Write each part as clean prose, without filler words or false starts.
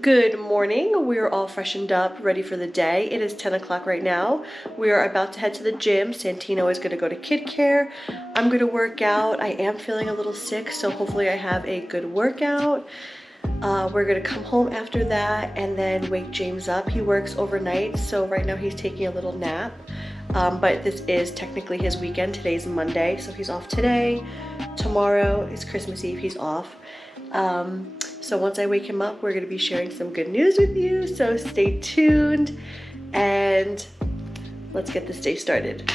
Good morning. We're all freshened up, ready for the day. It is 10 o'clock right now. We are about to head to the gym. Santino is going to go to kid care. I'm going to work out. I am feeling a little sick, so hopefully I have a good workout. We're going to come home after that and then wake James up. He works overnight, so right now he's taking a little nap. But this is technically his weekend. Today's Monday, so he's off today. Tomorrow is Christmas Eve. He's off. So once I wake him up, we're gonna be sharing some good news with you, so stay tuned and let's get this day started.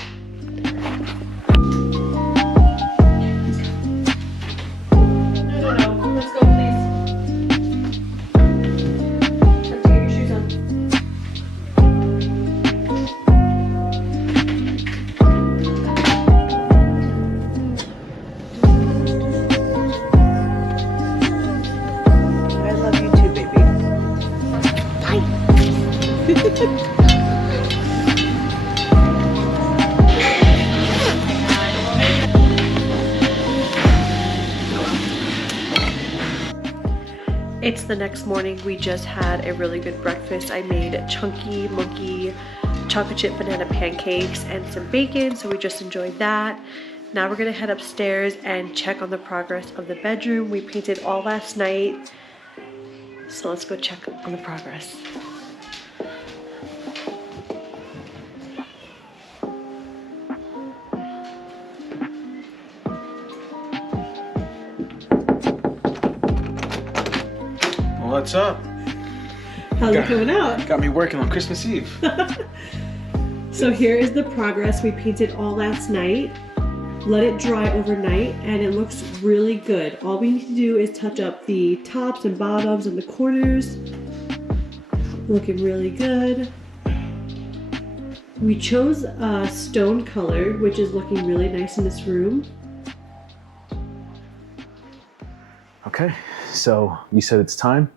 No, let's go please. Time to get your shoes on. I love you too, baby. It's the next morning. We just had a really good breakfast. I made chunky monkey chocolate chip banana pancakes and some bacon, so we just enjoyed that. Now we're gonna head upstairs and check on the progress of the bedroom. We painted all last night, so let's go check on the progress. What's up? How's it coming out? Got me working on Christmas Eve. So here is the progress. We painted all last night, let it dry overnight, and it looks really good. All we need to do is touch up the tops and bottoms and the corners. Looking really good. We chose a stone color, which is looking really nice in this room. Okay, so you said it's time?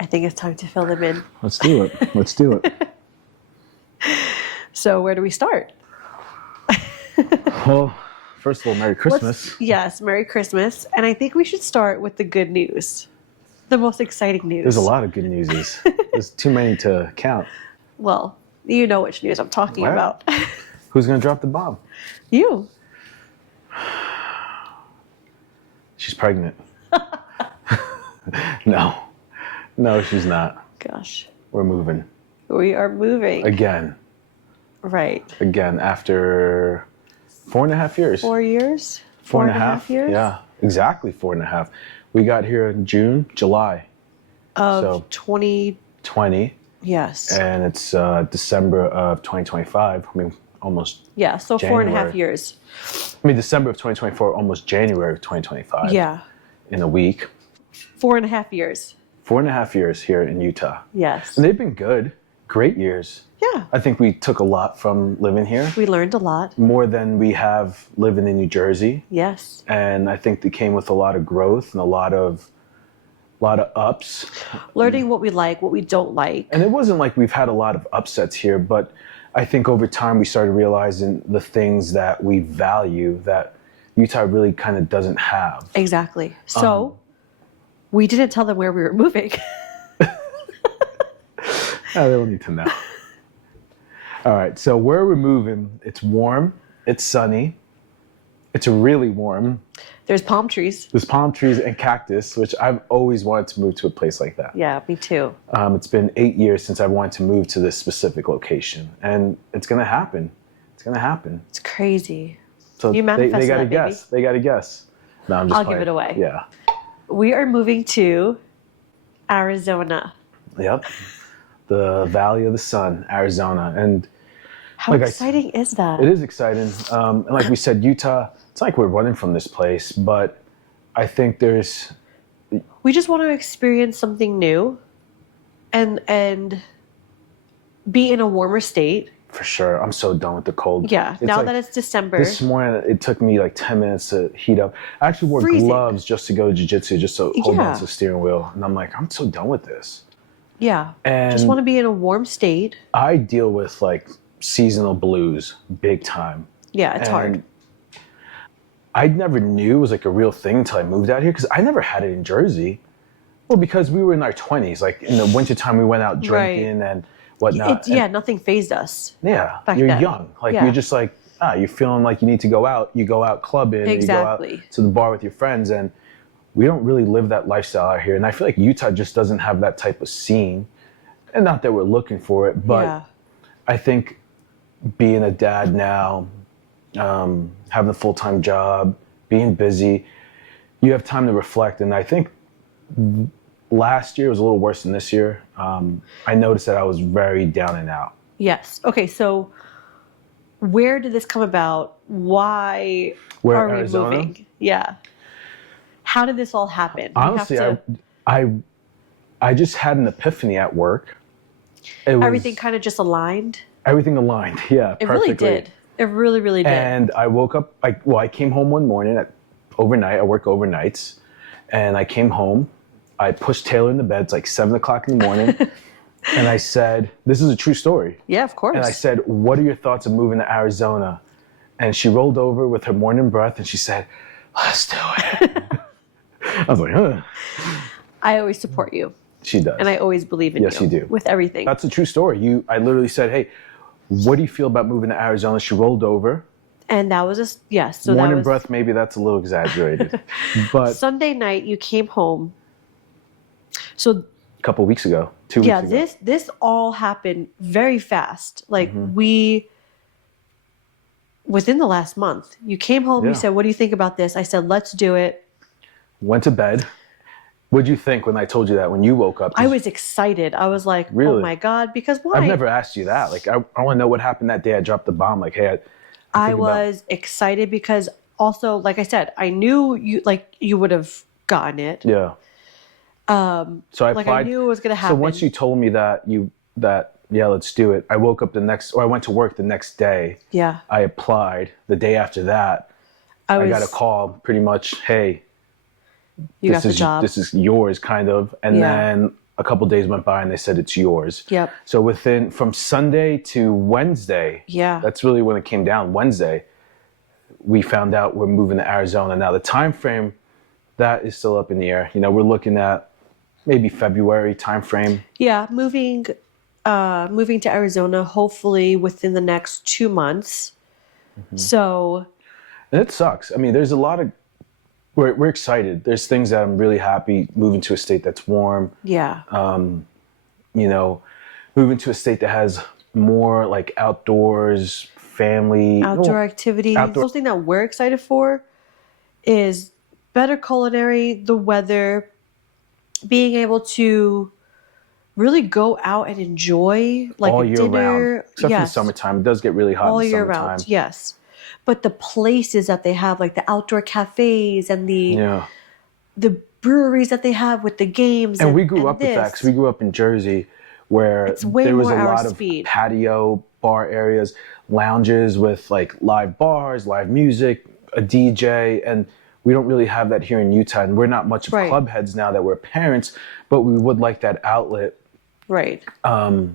I think it's time to fill them in. Let's do it. Let's do it. So where do we start? Well, first of all, Merry Christmas. Yes, Merry Christmas. And I think we should start with the good news. The most exciting news. There's a lot of good newses. There's too many to count. Well, you know which news I'm talking What? about. Who's gonna drop the bomb? You. She's pregnant. No, she's not. Gosh. We're moving. We are moving. Again. Right. Again, after 4.5 years. 4 years? Four and a half years? Yeah, exactly 4.5. We got here in July Of So- 2020. 20, Yes. and it's December of 2025. I mean, almost, Yeah, so 4.5 January. years. December of 2024, almost January of 2025. Yeah. In a week. 4.5 years. 4.5 years here in Utah. Yes. And they've been good, great years. Yeah. I think we took a lot from living here, We learned a lot. more than we have living in New Jersey. Yes. And I think they came with a lot of growth and a lot of ups. Learning what we like, what we don't like. And it wasn't like we've had a lot of upsets here, but I think over time we started realizing the things that we value that Utah really kind of doesn't have. Exactly. So we didn't tell them where we were moving. Oh, they don't need to know. All right, so where we're moving, it's warm, it's sunny, it's really warm. There's palm trees. There's palm trees and cactus, which I've always wanted to move to a place like that. Yeah, me too. It's been 8 years since I've wanted to move to this specific location, and it's gonna happen. It's gonna happen. It's crazy. So You they manifested gotta that, guess. They gotta guess. No, I'm just I'll give playing. it away. Yeah. We are moving to Arizona. Yep. The Valley of the Sun, Arizona, and How Like I- exciting is that? it is exciting. And like we said, Utah. It's like we're running from this place, but I think there's We just want to experience something new and be in a warmer state. for sure. I'm so done with the cold. Yeah, It's now like- that it's December. This morning, it took me like 10 minutes to heat up. I actually wore Freezing. gloves just to go to jiu-jitsu, just to hold Yeah. on to the steering wheel. And I'm like, I'm so done with this. Yeah. And Just want to be in a warm state. I deal with like seasonal blues big time. Yeah, it's hard. And I never knew it was like a real thing until I moved out here because I never had it in Jersey. Well, because we were in our 20s, like in the wintertime, we went out drinking and whatnot. Nothing phased us. Yeah, back you're then. young. Like Yeah. you're just like, you're feeling like you need to go out. You go out clubbing, or you go out Exactly. to the bar with your friends, and we don't really live that lifestyle out here. And I feel like Utah just doesn't have that type of scene. And not that we're looking for it, but Yeah. I think being a dad now, having a full-time job, being busy, you have time to reflect. And I think last year was a little worse than this year. I noticed that I was very down and out. Yes. Okay, so where did this come about? Why Where, are we Arizona? moving? Yeah. How did this all happen? We have Honestly, to- I just had an epiphany at work. It was, everything kind of just aligned. everything aligned. Yeah, It perfectly. really did. It really, really did. And I woke up. I came home one morning overnight. I work overnights, and I came home. I pushed Taylor in the bed. It's like 7:00 in the morning, and I said, "This is a true story." Yeah, of course. And I said, "What are your thoughts of moving to Arizona?" And she rolled over with her morning breath, and she said, "Let's do it." I was like, "Huh." I always support you, She does. and I always believe in you. Yes, you do. With everything. That's a true story. I literally said, "Hey, what do you feel about moving to Arizona?" She rolled over. And that was yes. So Morning that was breath, maybe that's a little exaggerated. But Sunday night. You came home. So a couple weeks ago, 2 weeks yeah, ago. this all happened very fast. Like Mm-hmm. within the last month, you came home. Yeah. You said, "What do you think about this?" I said, "Let's do it." Went to bed. What'd you think when I told you that when you woke up? 'Cause I was excited. I was like, Really? "Oh my god!" Because why? I've never asked you that. Like, I want to know what happened that day I dropped the bomb. Like, hey, I think about- was excited because also, like I said, I knew you would have gotten it. yeah. So I Like applied. I knew it was gonna So happen. once you told me that yeah, let's do it. I woke up I went to work the next day. yeah, I applied. The day after that, I got a call pretty much, hey, You got this the is job. this is yours, kind of. And Yeah. then a couple days went by and they said it's yours. Yep. So from Sunday to Wednesday, Yeah. that's really when it came down. Wednesday, we found out we're moving to Arizona. Now the time frame, that is still up in the air. We're looking at maybe February time frame. Yeah, moving to Arizona, hopefully within the next 2 months. Mm-hmm. So And it sucks. I mean, there's a lot of we're excited. There's things that I'm really happy moving to a state that's warm. yeah, Moving to a state that has more like outdoors, family, outdoor activities. outdoor- Something that we're excited for is better culinary, the weather, being able to really go out and enjoy like all a year dinner. round. Except for the summertime, it does get really hot all in the year summertime. round. Yes, but the places that they have, like the outdoor cafes and Yeah. the breweries that they have with the games, And we grew up with this. that because we grew up in Jersey, where It's way there was more a our lot of speed. patio bar areas, lounges with like live bars, live music, a DJ, and we don't really have that here in Utah. And we're not much of Right. club heads now that we're parents, but we would like that outlet. Right.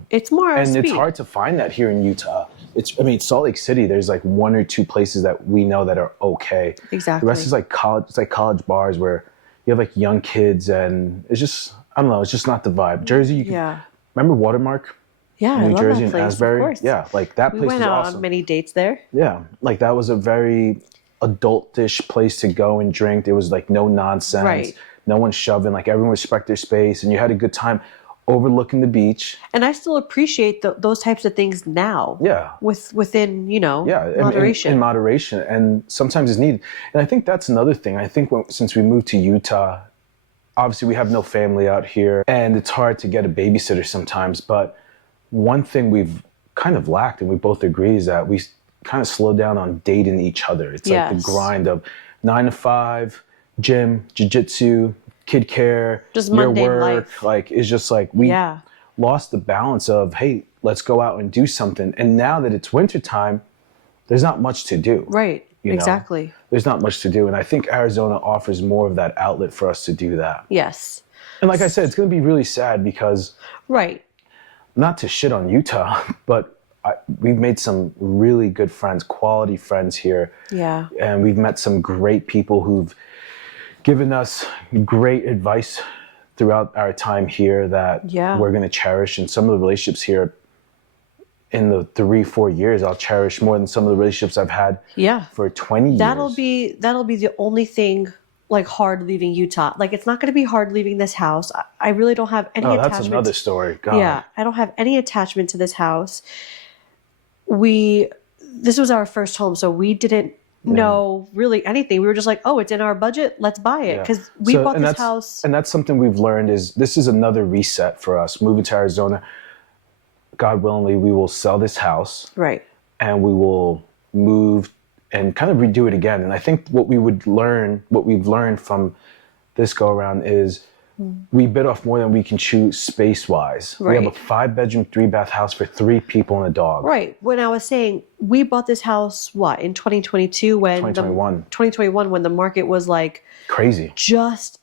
It's more our And speed. it's hard to find that here in Utah. Salt Lake City, there's like one or two places that we know that are okay. Exactly. The rest is like college. It's like college bars where you have like young kids, and it's just, I don't know, it's just not the vibe. Jersey, Yeah. remember Watermark? Yeah, I New love Jersey that and place. Asbury? Of course. Yeah, like that We place went was out awesome. on many dates there. Yeah, like that was a very adultish place to go and drink. There was like no nonsense. Right. No one shoving. Like everyone respect their space, and you had a good time overlooking the beach. And I still appreciate those types of things now. Yeah. Within, Yeah, moderation. in moderation, and sometimes it's needed. And I think that's another thing. I think since we moved to Utah, obviously we have no family out here, and it's hard to get a babysitter sometimes. But one thing we've kind of lacked, and we both agree, is that we kind of slowed down on dating each other. It's like the Yes. grind of 9 to 5, gym, jiu-jitsu, kid care, Just your mundane work. life. Like it's just like we Yeah. lost the balance of, hey, let's go out and do something. And now that it's wintertime, there's not much to do. Right. you know? Exactly. There's not much to do. And I think Arizona offers more of that outlet for us to do that. Yes. And like I said, it's going to be really sad because, Right. not to shit on Utah, but we've made some really good friends, quality friends here. Yeah. And we've met some great people who've given us great advice throughout our time here that Yeah. we're going to cherish. And some of the relationships here in the 3-4 years, I'll cherish more than some of the relationships I've had Yeah. for 20 years. That'll be the only thing like hard leaving Utah. Like it's not going to be hard leaving this house. I really don't have any Oh, attachment. that's another story. God. Yeah, I don't have any attachment to this house. This was our first home, so we didn't know really anything. We were just like, oh, it's in our budget, let's buy it. Yeah. Because we So- bought and this that's- house. And that's something we've learned is this is another reset for us. Moving to Arizona, God willingly, we will sell this house Right. and we will move and kind of redo it again. And I think what we've learned from this go around is we bit off more than we can chew space wise. We have a Right. 5-bedroom, 3-bath house for 3 people and a dog. Right. When I was saying we bought this house, in 2022 when 2021. when the market was like Crazy. just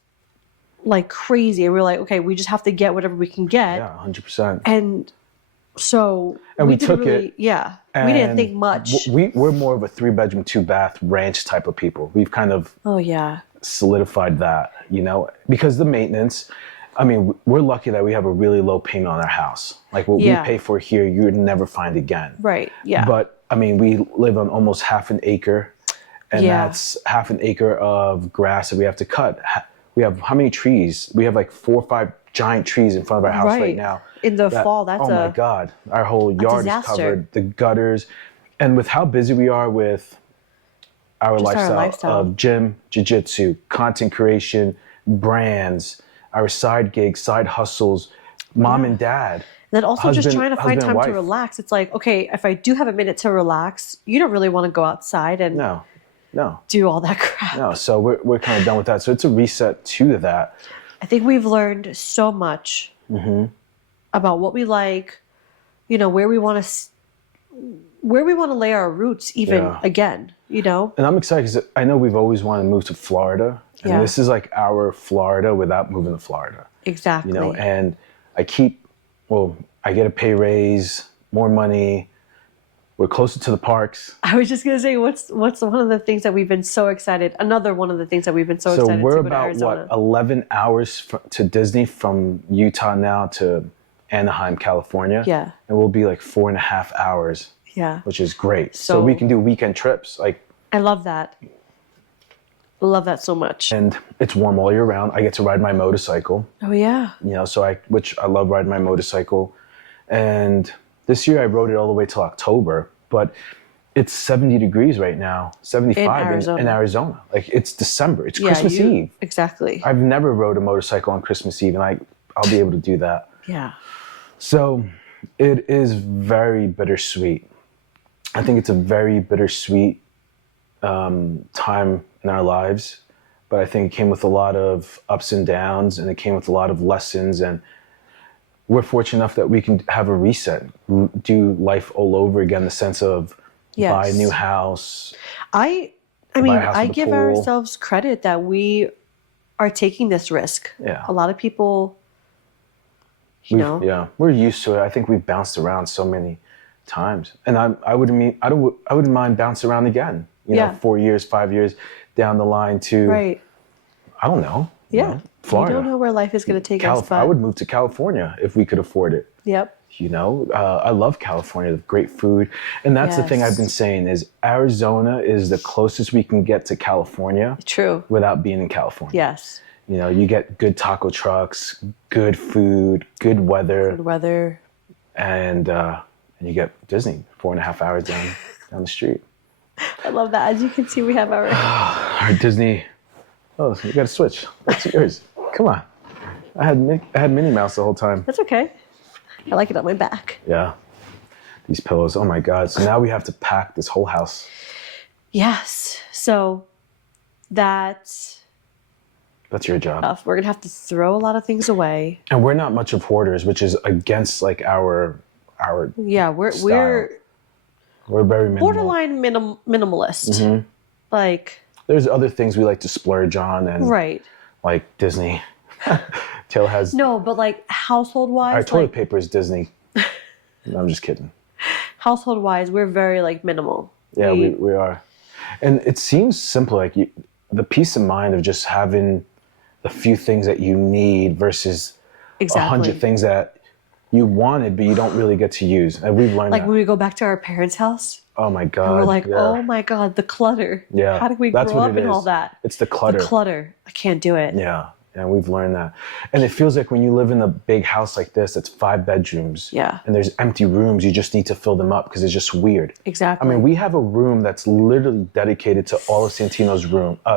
like crazy. And we were like, okay, we just have to get whatever we can get. Yeah, 100%. And so And we didn't took it, really, yeah. We didn't And think much. We're more of a 3-bedroom, 2-bath ranch type of people. We've kind of Oh yeah. solidified that, because the maintenance, I mean, we're lucky that we have a really low payment on our house. Like what Yeah. we pay for here, you would never find again. Right. Yeah. But I mean, we live on almost half an acre, and Yeah. that's half an acre of grass that we have to cut. We have how many trees? We have like 4 or 5 giant trees in front of our house right now. In the fall, that's oh my God, our whole yard is disaster. covered, the gutters. And with how busy we are with our Just our lifestyle, lifestyle. of gym, jiu-jitsu, content creation, brands, our side gigs, side hustles, mom and dad. then also just husband- trying to find husband and time to wife. relax. It's like, okay, if I do have a minute to relax, you don't really want to go outside and No. do all that crap. No, so we're kind of done with that. So it's a reset to that. I think we've learned so much Mm-hmm. about what we like, where we want to lay our roots even Yeah. again, And I'm excited because I know we've always wanted to move to Florida. And Yeah. this is like our Florida without moving to Florida. Exactly. And I get a pay raise, more money. We're closer to the parks. I was just gonna say, what's one of the things that we've been so excited? Another one of the things that we've been so So excited we're to go to about, Arizona. 11 hours to Disney from Utah now to Anaheim, California. Yeah. And we'll be like 4.5 hours, Yeah, which is great. So So- we can do weekend trips. I love that. I love that so much. And it's warm all year round. I get to ride my motorcycle, Oh yeah, which I love riding my motorcycle. And this year I rode it all the way till October, but it's 70 degrees right now, 75 in Arizona. Like it's December, it's Christmas Eve. Exactly. I've never rode a motorcycle on Christmas Eve, and I'll be able to do that. Yeah. So it is very bittersweet. I think it's a very bittersweet time in our lives, but I think it came with a lot of ups and downs, and it came with a lot of lessons. And we're fortunate enough that we can have a reset, do life all over again, the sense of Yes. buy a new house. I Buy mean, a house I with a give pool. ourselves credit that we are taking this risk. Yeah. A lot of people, Yeah, we're used to it. I think we've bounced around so many times, and I wouldn't mind bouncing around again. Yeah. 4 years, 5 years down the line to right? I don't know. Yeah. Florida. You don't know where life is going to take us, but I would move to California if we could afford it. yep. I love California, the great food. And that's the thing I've been Yes. saying is Arizona is the closest we can get to California True. without being in California. Yes. You get good taco trucks, good food, good weather, Good weather. and you get Disney 4.5 hours down the street. I love that. As you can see, we have our Our Disney. Oh, so you got to switch. That's yours. Come on. I had Minnie Mouse the whole time. That's okay. I like it on my back. Yeah. These pillows. Oh my God. So now we have to pack this whole house. Yes. So that's That's your job. tough. We're gonna have to throw a lot of things away. And we're not much of hoarders, which is against like our Yeah, we're Style. we're very minimal. borderline minimalist. Mm-hmm. Like There's other things we like to splurge on, and right. like Disney. Taylor has No, but like household our wise, toilet like paper is Disney. No, I'm just kidding. household wise, we're very like minimal. Yeah, we are. And it seems simple, like the peace of mind of just having the few things that you need versus Exactly. 100 things that you wanted, but you don't really get to use. And we've learned Like that. when we go back to our parents' house, Oh my God. and we're like, yeah. oh my God, the clutter. Yeah. How did we That's grow what up it in all is. that? It's the clutter. The clutter. I can't do it. Yeah. And we've learned that. And it feels like when you live in a big house like this, it's 5 bedrooms. Yeah. And there's empty rooms, you just need to fill them up because it's just weird. Exactly. I mean, we have a room that's literally dedicated to all of Santino's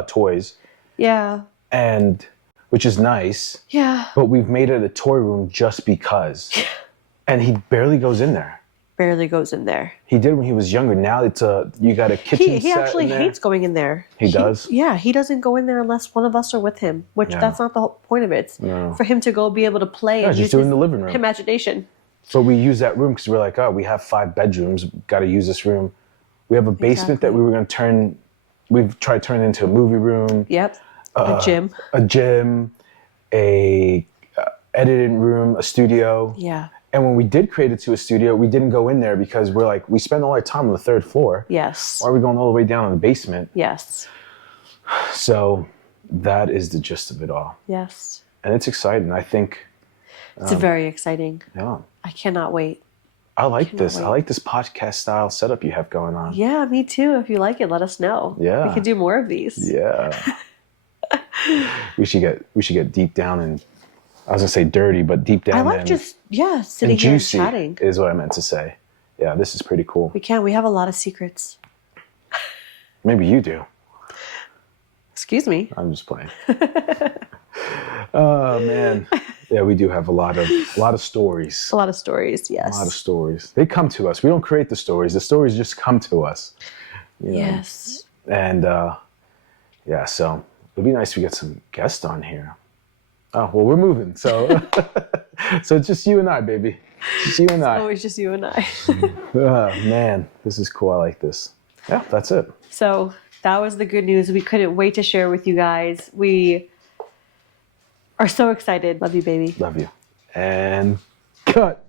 toys, Yeah. and which is nice. Yeah. But we've made it a toy room just because. And he barely goes in there. Barely goes in there. He did when he was younger. Now it's you got a kitchen He set actually in there. hates going in there. He does? Yeah, he doesn't go in there unless one of us are with him, which Yeah. that's not the whole point of it. It's No. for him to go be able to play Yeah, and just use do it his in the living room. imagination. But we use that room because we're like, oh, we have 5 bedrooms. Got to use this room. We have a basement that Exactly. we were going to turn. We've tried to turn it into a movie room, Yep. A gym. a gym, a editing room, a studio. Yeah. And when we did create it to a studio, we didn't go in there because we're like, we spend all our time on the 3rd floor. Yes. Why are we going all the way down in the basement? Yes. So that is the gist of it all. Yes. And it's exciting. I think, It's very exciting. yeah, I cannot wait. I like this. wait. I like this podcast style setup you have going on. Yeah, me too. If you like it, let us know. Yeah. We can do more of these. Yeah. we should get deep down and I was gonna say dirty, but deep down I like and, just, sitting and here and juicy chatting. is what I meant to say. Yeah, this is pretty cool. We can. We have a lot of secrets. Maybe you do. Excuse me. I'm just playing. Oh man. Yeah, we do have a lot of stories. A lot of stories, yes. A lot of stories. They come to us. We don't create the stories. The stories just come to us. You know? Yes. And yeah, so it'd be nice if we get some guests on here. Oh, well, we're moving. So so it's just you and I, baby. Just you and I. Always just you and I. Oh, man, this is cool. I like this. Yeah, that's it. So that was the good news. We couldn't wait to share with you guys. We are so excited. Love you, baby. Love you. And cut.